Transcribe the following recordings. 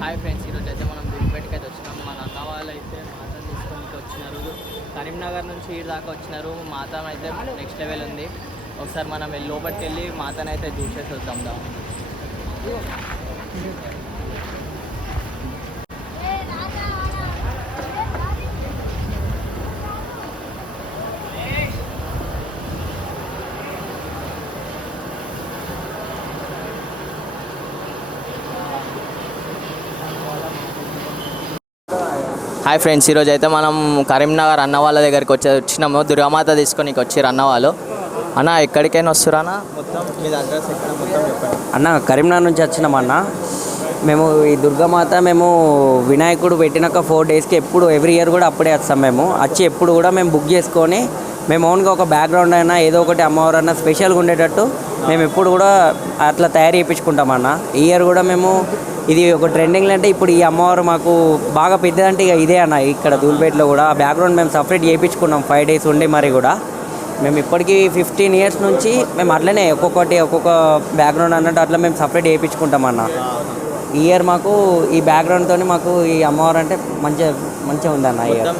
Hi friends, ఈరోజు అయితే మనం దుర్గపేటకి అయితే వచ్చినాం. మన అన్న వాళ్ళు అయితే మాతను తీసుకొని వచ్చినారు. కరీంనగర్ నుంచి ఈ దాకా వచ్చినారు. మాతం అయితే నెక్స్ట్ లెవెల్ ఉంది. ఒకసారి మనం లోపలికి వెళ్ళి మాతను అయితే చూసేసి వద్దాం దా. హాయ్ ఫ్రెండ్స్, ఈరోజు అయితే మనం కరీంనగర్ అన్న వాళ్ళ దగ్గరికి వచ్చినాము. దుర్గామాత తీసుకొని వచ్చారు అన్న వాళ్ళు. అన్న ఎక్కడికైనా వస్తురా అన్న? మొత్తం మీ అడ్రస్ ఎక్కడ మొత్తం చెప్పండి అన్న. కరీంనగర్ నుంచి వచ్చినామన్న. మేము ఈ దుర్గామాత వినాయకుడు పెట్టినాక 4 డేస్కి ఎప్పుడు ఎవ్రీ ఇయర్ కూడా అప్పుడే వస్తాం. మేము వచ్చి ఎప్పుడు కూడా మేము బుక్ చేసుకొని మేము ఓన్గా ఒక బ్యాక్గ్రౌండ్ అయినా ఏదో ఒకటి అమ్మవారన్నా స్పెషల్గా ఉండేటట్టు మేము ఎప్పుడు కూడా అట్లా తయారు చేయించుకుంటామన్న. ఈ ఇయర్ కూడా మేము ఇది ఒక ట్రెండింగ్లో అంటే ఇప్పుడు ఈ అమ్మవారు మాకు బాగా పెద్దదంటే ఇక ఇదే అన్న. ఇక్కడ దూల్పేటలో కూడా ఆ బ్యాక్గ్రౌండ్ మేము సపరేట్ చేయించుకున్నాం 5 డేస్ ఉండి. మరి కూడా మేము ఇప్పటికీ 15 ఇయర్స్ నుంచి మేము అట్లనే ఒక్కొక్క బ్యాక్గ్రౌండ్ అన్నట్టు అట్లా మేము సపరేట్ చేయించుకుంటామన్న. ఈ ఇయర్ మాకు ఈ బ్యాక్గ్రౌండ్తో మాకు ఈ అమ్మవారు అంటే మంచిగా ఉందన్న. ఈ ఇయర్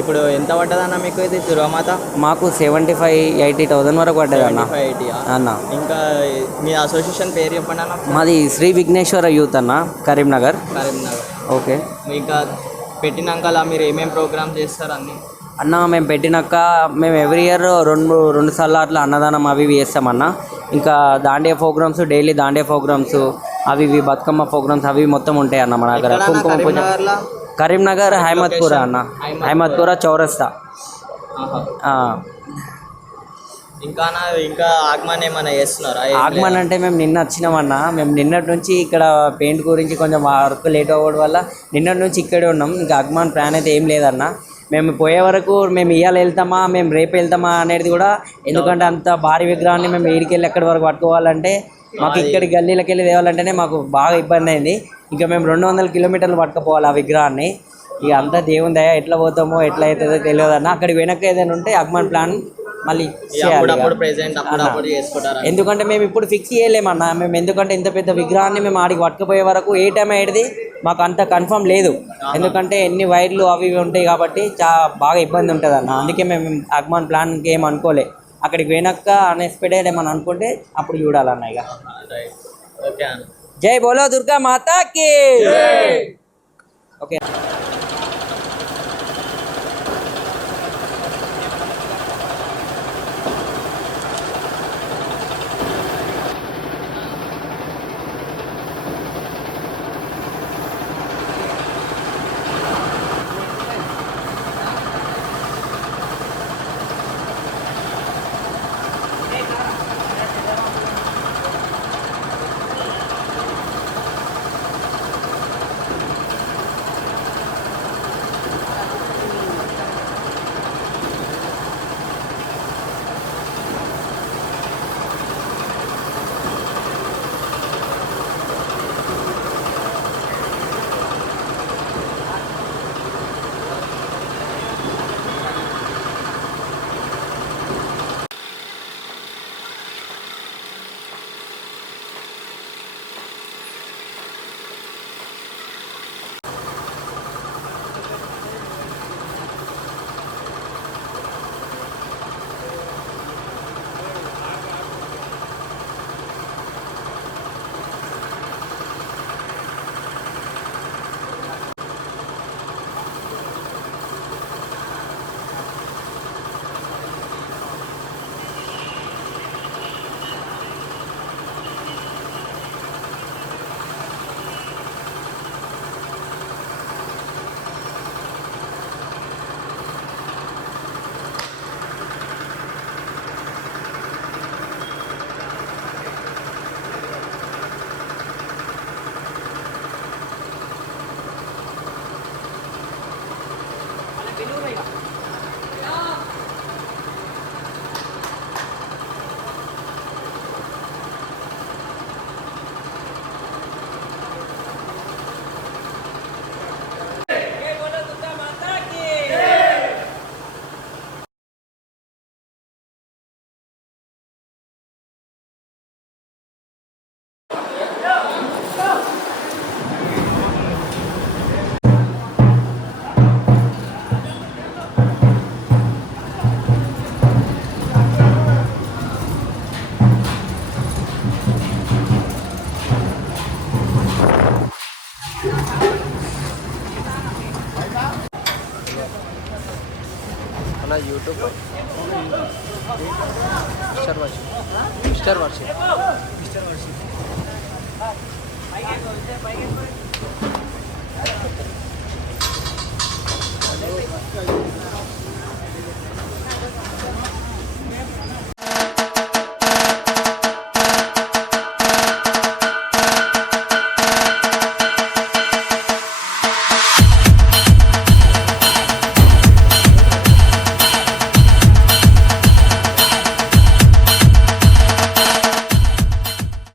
ఇప్పుడు ఎంత పడ్డదన్న మీకు ఇది దుర్గామాత? మాకు 75,000-80,000 వరకు పడ్డది అన్న. అన్న ఇంకా మీ అసోసియేషన్ పేరు చెప్పండి అన్న. మాది శ్రీ విఘ్నేశ్వర యూత్ అన్న, కరీంనగర్. ఓకే. ఇంకా పెట్టినాక మీరు ఏమేమి ప్రోగ్రామ్ చేస్తారు అన్నీ? అన్న మేము పెట్టినాక మేము ఎవ్రీ ఇయర్ రెండు సార్లు అట్లా అన్నదానం అవి చేస్తామన్న. ఇంకా dandiya programmes, daily dandiya programmes అవి బతుకమ్మ ప్రోగ్రామ్స్ అవి మొత్తం ఉంటాయి అన్న మన దగ్గర. కుంకుమ పూజ కరీంనగర్ హైమత్పుర అన్న, హైమత్పుర చౌరస్తా. ఇంకా ఆగమన్ ఏమైనా చేస్తున్నారా? ఆగమన్ అంటే మేము నిన్న వచ్చినామన్న. మేము నిన్నటి నుంచి ఇక్కడ పెయింట్ గురించి కొంచెం వర్క్ లేట్ అవ్వడం వల్ల నిన్నటి నుంచి ఇక్కడే ఉన్నాం. ఇంకా ఆగమన్ ప్లాన్ అయితే ఏం లేదన్న. మేము పోయే వరకు మేము ఇవాళ వెళ్తామా మేము రేపు వెళ్తామా అనేది కూడా, ఎందుకంటే అంత భారీ విగ్రహాన్ని మేము ఏడికి వెళ్ళి ఎక్కడి వరకు పట్టుకోవాలంటే మాకు ఇక్కడి గల్లీలకి వెళ్ళి తేవాలంటేనే మాకు బాగా ఇబ్బంది అయింది. ఇంకా మేము 200 కిలోమీటర్లు పట్టుకుపోవాలి ఆ విగ్రహాన్ని. ఇక అంతా దేవుని దయ, ఎట్లా పోతామో ఎట్లా అవుతుందో తెలియదు అన్న. అక్కడికి వెనక్కి ఏదైనా ఉంటే అగ్మాన్ ప్లాన్ మళ్ళీ ఎందుకంటే మేము ఇప్పుడు ఫిక్స్ చేయలేమన్నా. మేము ఎందుకంటే ఇంత పెద్ద విగ్రహాన్ని మేము ఆడికి పట్టుకుపోయే వరకు ఏ టైం అయ్యేది మాకు అంత కన్ఫర్మ్ లేదు. ఎందుకంటే ఎన్ని వైర్లు అవి ఇవి ఉంటాయి కాబట్టి బాగా ఇబ్బంది ఉంటుంది అన్న. అందుకే మేము అగ్మాన్ ప్లాన్కి ఏం అనుకోలే. అక్కడికి వెనక్క అన్ఎక్స్పెక్టెడ్ ఏమని అనుకుంటే అప్పుడు చూడాలన్న. ఇక జై బోలో దుర్గా మాతాకి. ఓకే. మన YouTube mister worship mister worship